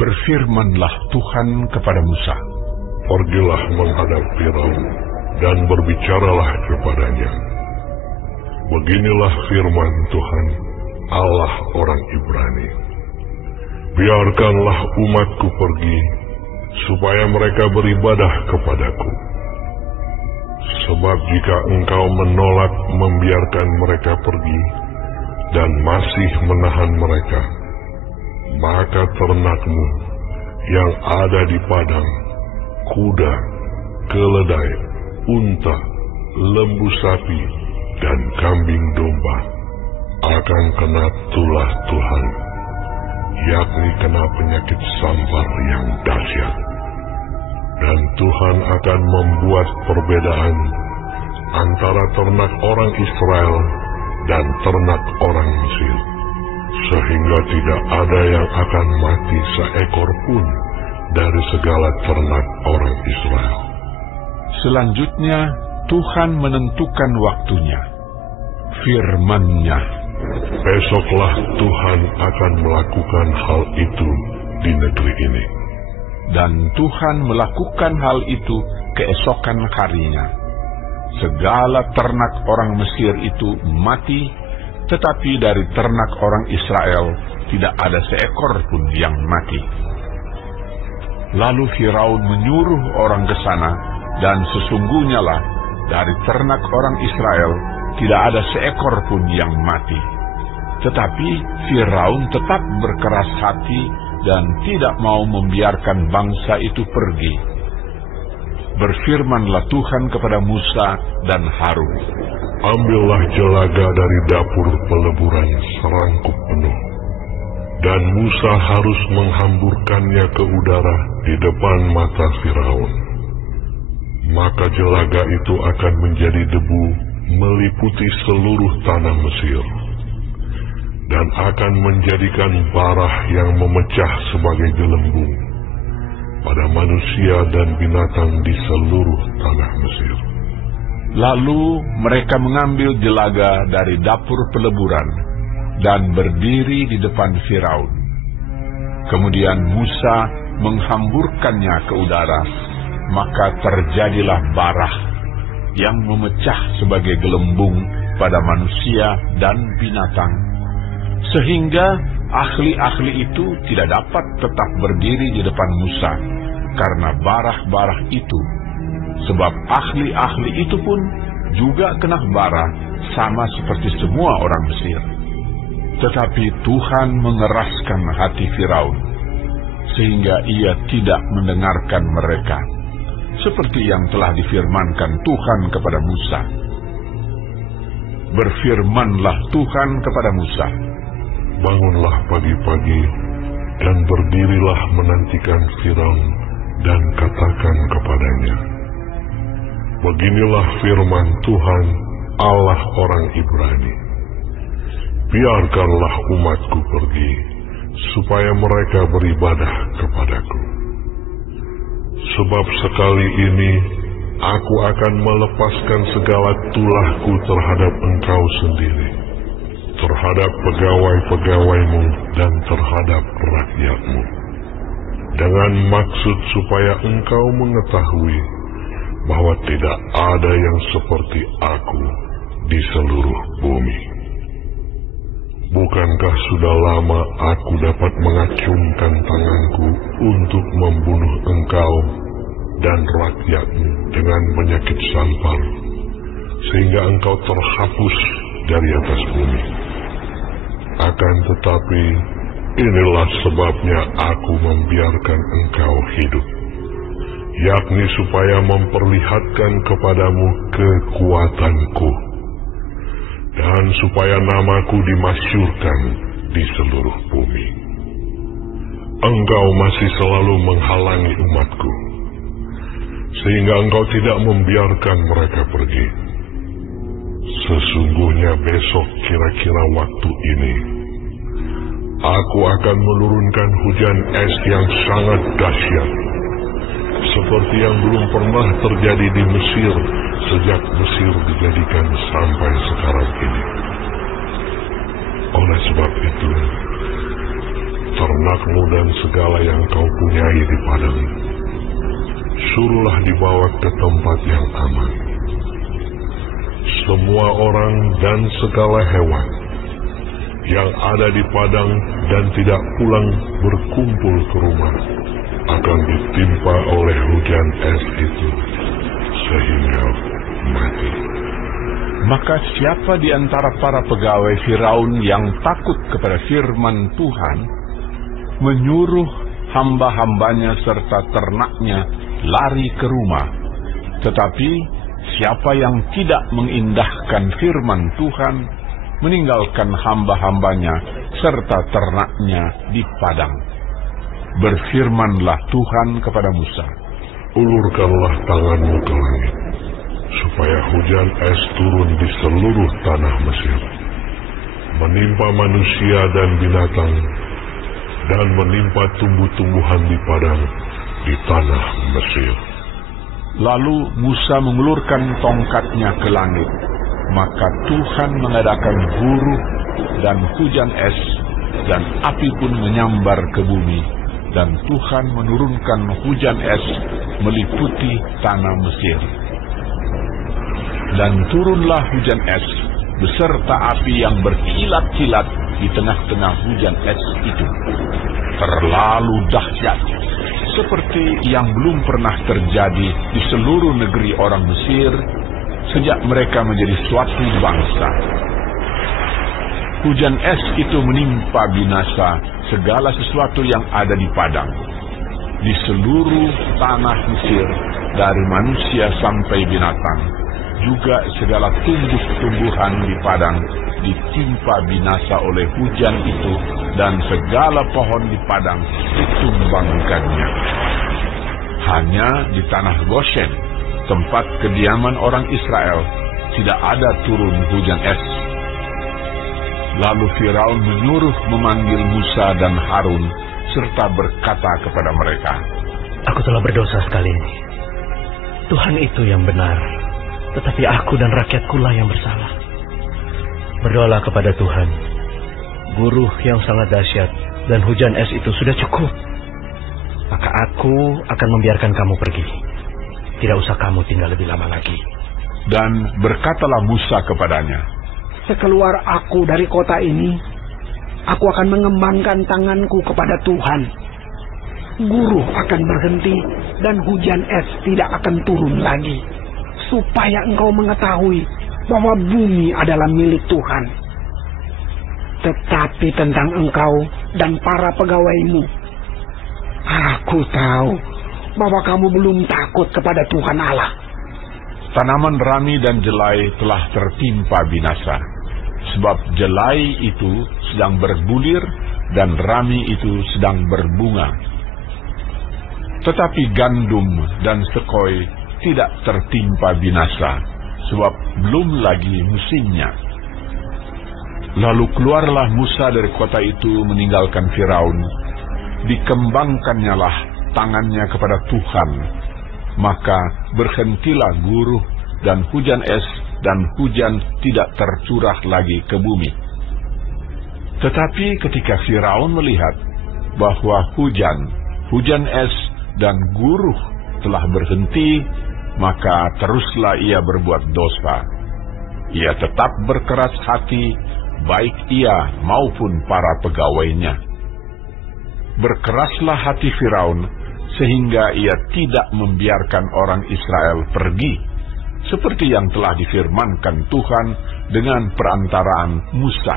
Berfirmanlah Tuhan kepada Musa, "Pergilah menghadap Firaun dan berbicaralah kepadanya. Beginilah firman Tuhan, Allah orang Ibrani. Biarkanlah umatku pergi, supaya mereka beribadah kepadaku. Sebab jika engkau menolak membiarkan mereka pergi, dan masih menahan mereka, maka ternakmu yang ada di padang, kuda, keledai, unta, lembu sapi, dan kambing domba, akan kena tulah Tuhan, yakni kena penyakit sampar yang dahsyat. Dan Tuhan akan membuat perbedaan antara ternak orang Israel dan ternak orang Mesir, sehingga tidak ada yang akan mati seekor pun dari segala ternak orang Israel." Selanjutnya Tuhan menentukan waktunya. Firman-Nya, "Besoklah Tuhan akan melakukan hal itu di negeri ini." Dan Tuhan melakukan hal itu keesokan harinya. Segala ternak orang Mesir itu mati, tetapi dari ternak orang Israel tidak ada seekor pun yang mati. Lalu Firaun menyuruh orang ke sana, dan sesungguhnya lah dari ternak orang Israel tidak ada seekor pun yang mati. Tetapi Firaun tetap berkeras hati dan tidak mau membiarkan bangsa itu pergi. Berfirmanlah Tuhan kepada Musa dan Harun, "Ambillah jelaga dari dapur peleburan serangkup penuh, dan Musa harus menghamburkannya ke udara di depan mata Firaun. Maka jelaga itu akan menjadi debu meliputi seluruh tanah Mesir, dan akan menjadikan barah yang memecah sebagai gelembung pada manusia dan binatang di seluruh tanah Mesir." Lalu mereka mengambil jelaga dari dapur peleburan dan berdiri di depan Firaun. Kemudian Musa menghamburkannya ke udara, maka terjadilah barah yang memecah sebagai gelembung pada manusia dan binatang, sehingga ahli-ahli itu tidak dapat tetap berdiri di depan Musa karena barah-barah itu. Sebab ahli-ahli itu pun juga kena barah sama seperti semua orang Mesir. Tetapi Tuhan mengeraskan hati Firaun, sehingga ia tidak mendengarkan mereka, seperti yang telah difirmankan Tuhan kepada Musa. Berfirmanlah Tuhan kepada Musa, "Bangunlah pagi-pagi dan berdirilah menantikan Firaun dan katakan kepadanya, beginilah firman Tuhan, Allah orang Ibrani. Biarkanlah umatku pergi, supaya mereka beribadah kepadaku. Sebab sekali ini aku akan melepaskan segala tulahku terhadap engkau sendiri, terhadap pegawai-pegawaimu dan terhadap rakyatmu, dengan maksud supaya engkau mengetahui bahwa tidak ada yang seperti aku di seluruh bumi. Bukankah sudah lama aku dapat mengacungkan tanganku untuk membunuh engkau dan rakyatmu dengan penyakit sampar, sehingga engkau terhapus dari atas bumi? Akan tetapi inilah sebabnya aku membiarkan engkau hidup, yakni supaya memperlihatkan kepadamu kekuatanku, dan supaya namaku dimasyhurkan di seluruh bumi. Engkau masih selalu menghalangi umatku, sehingga engkau tidak membiarkan mereka pergi. Sesungguhnya besok kira-kira waktu ini, aku akan menurunkan hujan es yang sangat dahsyat, seperti yang belum pernah terjadi di Mesir sejak Mesir dijadikan sampai sekarang ini. Oleh sebab itu, ternakmu dan segala yang kau punyai di padang, suruhlah dibawa ke tempat yang aman. Semua orang dan segala hewan yang ada di padang dan tidak pulang berkumpul ke rumah akan ditimpa oleh hujan es itu sehingga mati. Maka siapa di antara para pegawai Firaun yang takut kepada firman Tuhan, menyuruh hamba-hambanya serta ternaknya lari ke rumah. Tetapi siapa yang tidak mengindahkan firman Tuhan, meninggalkan hamba-hambanya serta ternaknya di padang. Berfirmanlah Tuhan kepada Musa, ulurkanlah tanganmu ke langit, supaya hujan es turun di seluruh tanah Mesir, menimpa manusia dan binatang, dan menimpa tumbuh-tumbuhan di padang di tanah Mesir. Lalu Musa mengulurkan tongkatnya ke langit, maka Tuhan mengadakan guruh dan hujan es, dan api pun menyambar ke bumi, dan Tuhan menurunkan hujan es meliputi tanah Mesir. Dan turunlah hujan es beserta api yang berkilat-kilat di tengah-tengah hujan es itu. Terlalu dahsyat, seperti yang belum pernah terjadi di seluruh negeri orang Mesir sejak mereka menjadi suatu bangsa. Hujan es itu menimpa binasa segala sesuatu yang ada di padang, di seluruh tanah Mesir, dari manusia sampai binatang, juga segala tumbuh-tumbuhan di padang ditimpa binasa oleh hujan itu, dan segala pohon di padang ditumbangkannya. Hanya di tanah Goshen, tempat kediaman orang Israel, tidak ada turun hujan es. Lalu Firaun menyuruh memanggil Musa dan Harun, serta berkata kepada mereka, aku telah berdosa sekali ini. Tuhan itu yang benar, tetapi aku dan rakyatkulah yang bersalah. Berdoalah kepada Tuhan. Guruh yang sangat dahsyat dan hujan es itu sudah cukup. Maka aku akan membiarkan kamu pergi. Tidak usah kamu tinggal lebih lama lagi. Dan berkatalah Musa kepadanya, sekeluar aku dari kota ini, aku akan mengembangkan tanganku kepada Tuhan. Guruh akan berhenti dan hujan es tidak akan turun lagi, supaya engkau mengetahui bahwa bumi adalah milik Tuhan. Tetapi tentang engkau dan para pegawaimu, aku tahu bahwa kamu belum takut kepada Tuhan Allah. Tanaman rami dan jelai telah tertimpa binasa, sebab jelai itu sedang berbulir dan rami itu sedang berbunga. Tetapi gandum dan sekoi tidak tertimpa binasa, sebab belum lagi musimnya. Lalu keluarlah Musa dari kota itu meninggalkan Firaun. Dikembangkannyalah tangannya kepada Tuhan. Maka berhentilah guruh dan hujan es, dan hujan tidak tercurah lagi ke bumi. Tetapi ketika Firaun melihat bahwa hujan es dan guruh telah berhenti, maka teruslah ia berbuat dosa. Ia tetap berkeras hati, baik ia maupun para pegawainya. Berkeraslah hati Firaun, sehingga ia tidak membiarkan orang Israel pergi, seperti yang telah difirmankan Tuhan dengan perantaraan Musa.